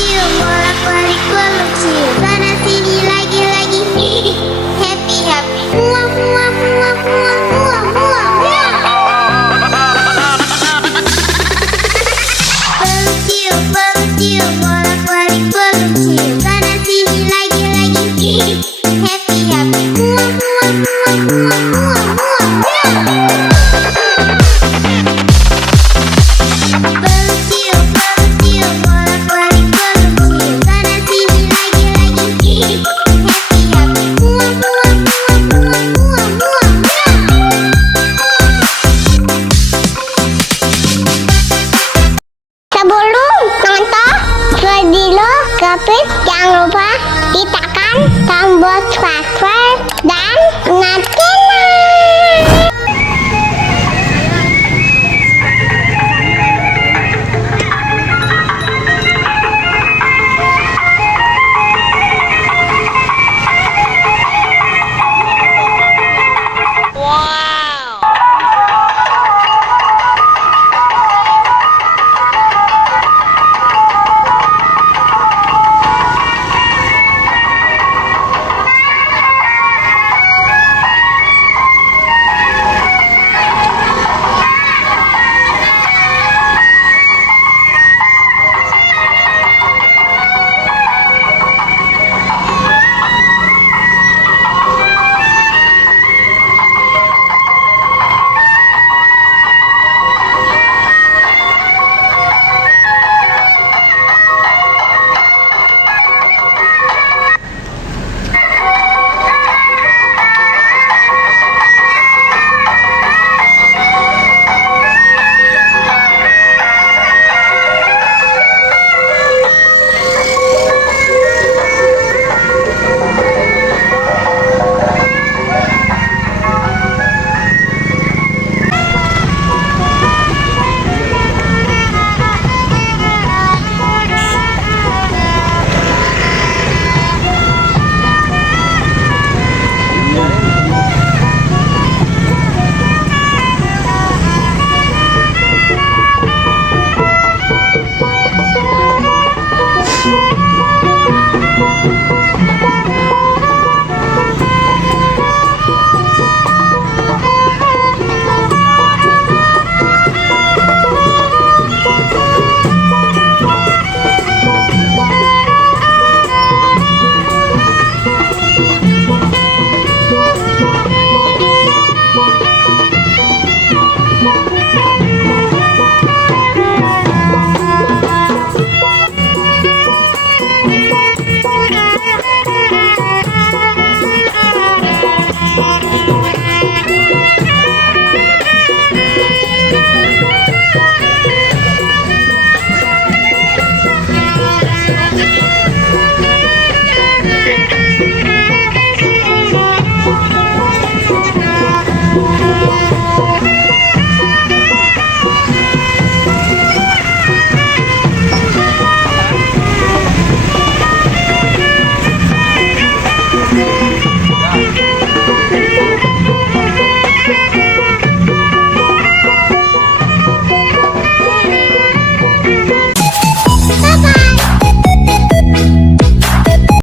cium, bolak-balik peluk cium, sana sini lagi-lagi. Happy happy. Muah muah muah muah muah muah muah. Peluk cium, bolak-balik peluk cium, sana sini lagi-lagi. Happy happy. Muah muah muah muah muah muah muah. Peluk cium, bolak-balik peluk cium, sana sini lagi-lagi. Happy happy. Muah muah muah muah muah muah muah. Sebelum nonton video Gapit, jangan lupa ditekan tombol subscribe dan nyalakan.